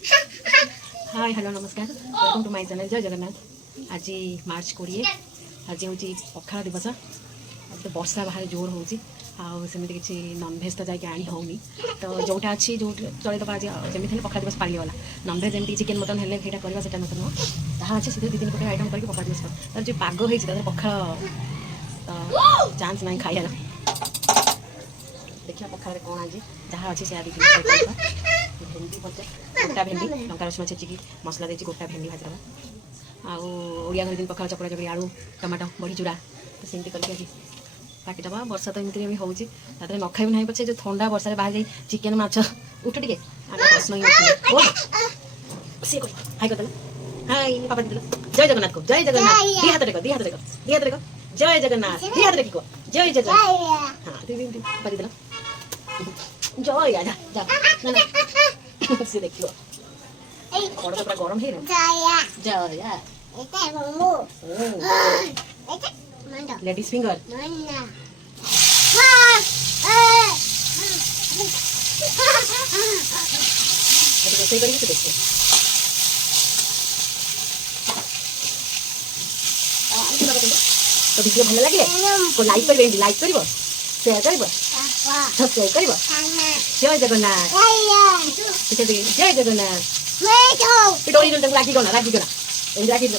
Hi hello नमस्कार welcome to my channel जय जगन्नाथ। आज मार्च 20 आज हूँ पखाड़ दिवस। आज तो वर्षा बाहर जोर होगी आमती किसी ननभेज तो जाकि आनी होनी तो जोटा अच्छी जो चलदेव आज जमी पखाड़ दिवस पालिगला। ननभेज जमी चिकेन मटन हेल्ले करवा से नुह जहाँ अच्छे से 2-3 प्रकार आइटम करके पखाड़ दिवस तर जो पाग होती पखाड़ तो चान्स ना खाइर देखिए पखाड़ कौन आज जहाँ अच्छे से भेंडी भजा गोटा भेंडी लंका रसुण छेचिकी मसला देती गोटा भेंडी भाजदे आड़िया घर दिन पखाड़ चकड़ा चकड़ी आलू टमाटो बड़ी चूड़ा तो सेमती करके आज काटिदबा। वर्षा तो एमती भी होती न खाई ना पछे जो ठंडा वर्षा बाहर जाए चिकेन माछ उठ टे आम प्रश्न ही सी हाई करदे हाई पापा दीदी जय जगन्नाथ को जय जगन्नाथ दी हाथ टेक दी हाथ टेक दी हाथ टेक जय जगन्नाथ दी हाथ टेक जय जगन्नाथ हाँ दीदी पापा दीदी जय जा जा ना से देखियो बड़ तो पूरा गरम है जया लेडीज फिंगर रोसे करी तो देखिए तो वीडियो भल लगे को लाइक कर शेयर कर सब्सक्राइब कर जय जगन्नाथ जय जगन्नाथ डोरी डोरी राखी गना राखी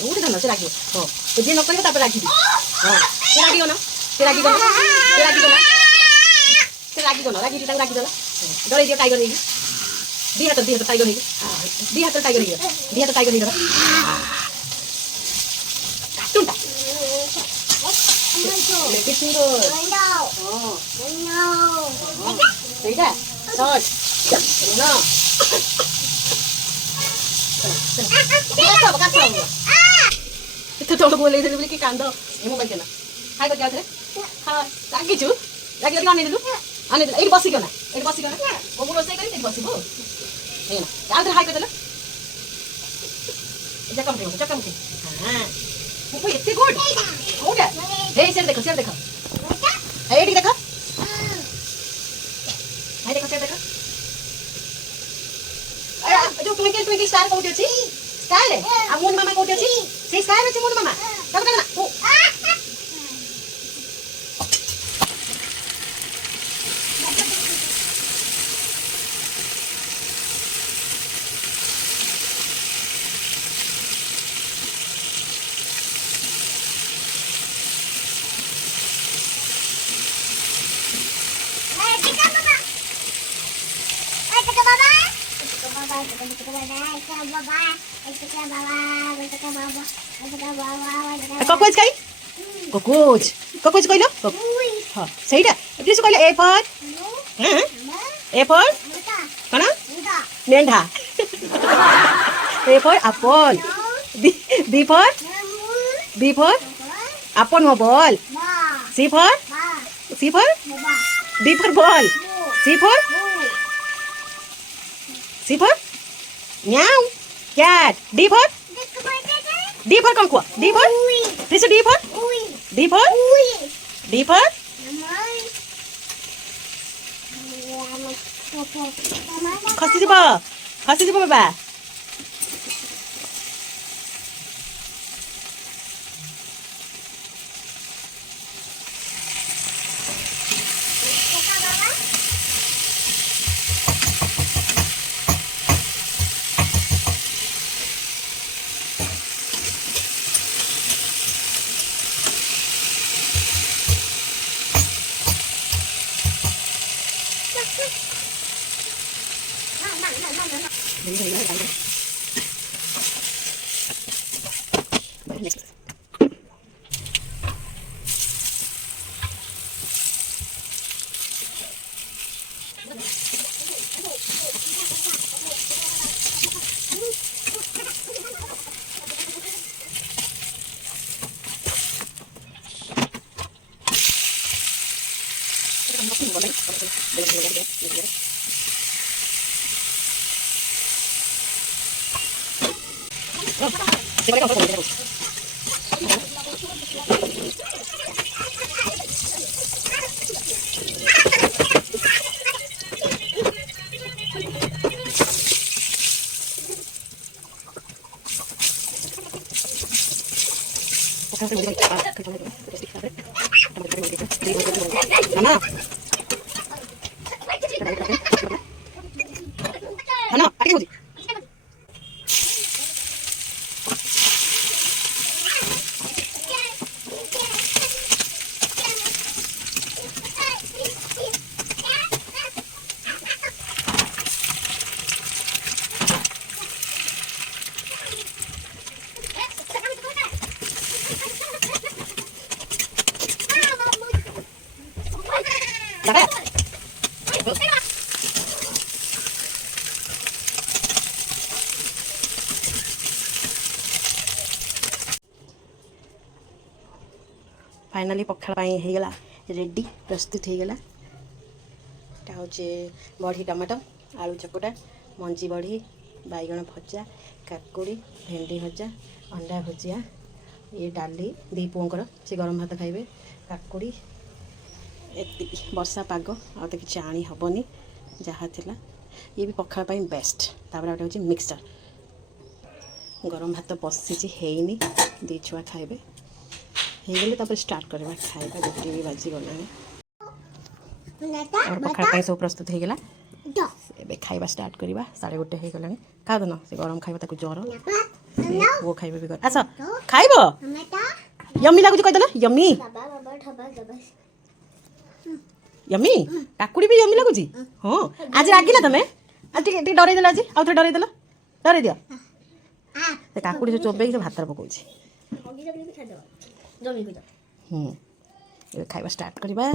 उठे धन से राखी हाँ तो जी नक राखी दी हाँ से राखी गना से राखी गना से राखी गना से राखी गना राखी राखी देला डरे दियो टाइगर होगी दी हाथ टाइगर होगी दी हाथ टाइगर होगी दी हाथ टाइगर होगी काटूंटा लेके सुंदर ସେଇଟା ସଟ୍ ନା ଏତେ ତଳ ବୋଲେଇ ଦେଲି ବୋଲି କି କାନ୍ଦ ଏ ମୋବାଇଲ କେନା ହାଇ କରି ଆଉଥରେ ହଁ ରାଗିଛୁ ରାଗି ରାଗି ଆଣିଦେଲୁ ଏଇଠି ବସିଗଲା ମୁଁ ରୋଷେଇ କରି ଏଠି ବସିବୁ ହେଇନା ଆଉଥରେ ହାଇ କରିଦେଲ ଚକମୁଠି ହଁ ମୁଁ ଏତେ ଗୁଡ୍ କୋଉଟା ହେଇ ସେ ଦେଖ ଏଇଠି ଦେଖ हाय देखो देखो अरे जो ट्विंकल स्टार कोठी अछि स्टार आ मून मामा कोठी अछि से स्टार अछि मून मामा तब तक ना ओ कॉकरोच कई कॉकरोच कहलो हां सहीटा दिस कहले ए फॉर ए फॉर कना मेंढा A for apple B for अपन हो ball C for D for ball C for म्याऊ कैट डी फॉर कौन कुआ डी फॉर फिर से डी फॉर खसी जीव बाबा फाइनाली पखाड़ होगला रेडी प्रस्तुत होगला हूँ बड़ी टमाटो आलू चकटा मंजी बड़ी बैगण भजा काकुड़ी भेंडी भजा अंडा भुजिया ये डाली दी पुओंकर से गरम भात खाइबे काकुड़ी एति वर्षा पाग आ तो किसी आनी हेनी जहाँ थिला ये भी पखाड़ बेस्ट तापर गोटे हूँ मिक्सचर गरम भात बसी हैनी दी छुआ खाइबे हो स्टार्ट करवा खाइबा गोटे भी बाजी गला और पखाड़ सब प्रस्तुत होगला ए खाइबा स्टार्ट करवा 1:30 हो गला खा दन से गरम खाइबा ताकू ज्वर वो खाइबा भी आस खाइब यम्मी लगुच कहीदेल यम्मी यम्मी काकुड़ी भी यम्मी लगुच हाँ आज रागिला तुम आज डर आज आउ थे डर दियो काकुड़ी चोबे भात पकाऊ खाइबा स्टार्ट करवा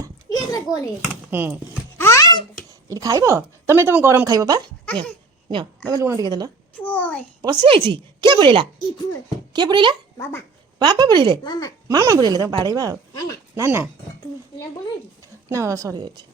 ये खाइब तुम तुम गरम खाइब बा तुम लुण टे देल पशि जाइए किए बुड़ेला किए बुड़ेला बापा बुड़ेले मामा बुड़ेले तुम बाड़ेबा ना ना ना सरी जाइए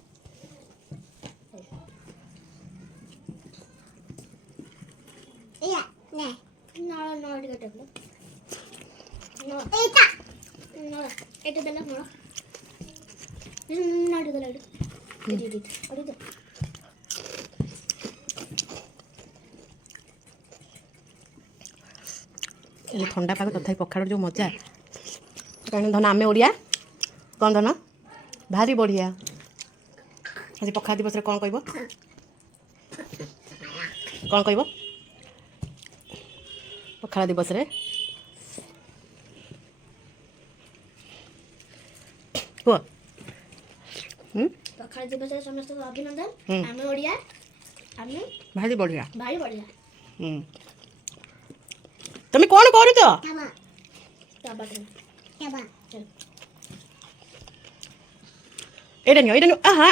ठंडा पाग तथा पखाड़ जो मजा कहीं धन आम ओडिया कौन धन भारी बढ़िया आज पखाड़ दिवस कौन कह पखाड़ दिवस पखाड़ दिवस समस्त अभिनंदन आम ओडिया भारी बढ़िया भारी बढ़िया तुम कौन कर आहा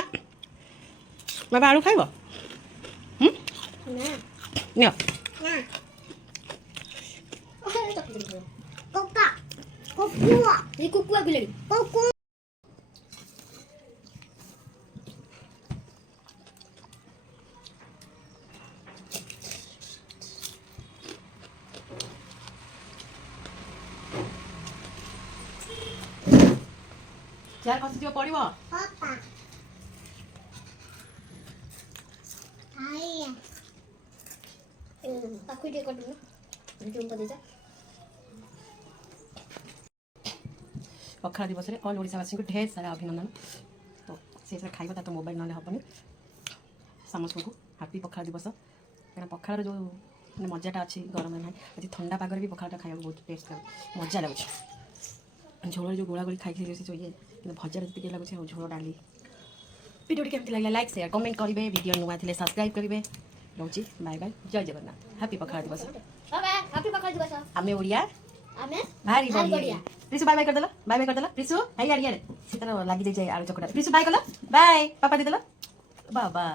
बाबा आलू खाइब चार खसी दियो पड़िबो पापा आइया काकुड़ी कट दो जूम कर दे पखाड़ दिवस रे ऑल ओडिशावासी को ढेर सारा अभिनंदन तो से खाइबा तो मोबाइल ना हेनी समस्त को हैप्पी पखाड़ दिवस क्या पखाड़ जो मैंने मजाटा अच्छी गरम ना आज ठंडा पागर भी पखाड़ा खाया बहुत टेस्ट मजा लगुच झोल जो गोला गोली खाई जो ये भजार जी लगुच झोल डाली वीडियो केमती लगे लाइक शेयर कमेंट करेंगे वीडियो नुआ थे सब्सक्राइब करेंगे रोची बाय बाय जय जगन्नाथ हैप्पी पखाड़ दिवस आम ओडिया भारी बढ़िया प्रिसु बाय बाय कर देला प्रिसु है यार सीतार लगी जाए आलू चकटा प्रिसु बाय कल बाय पापा दे देला बाबा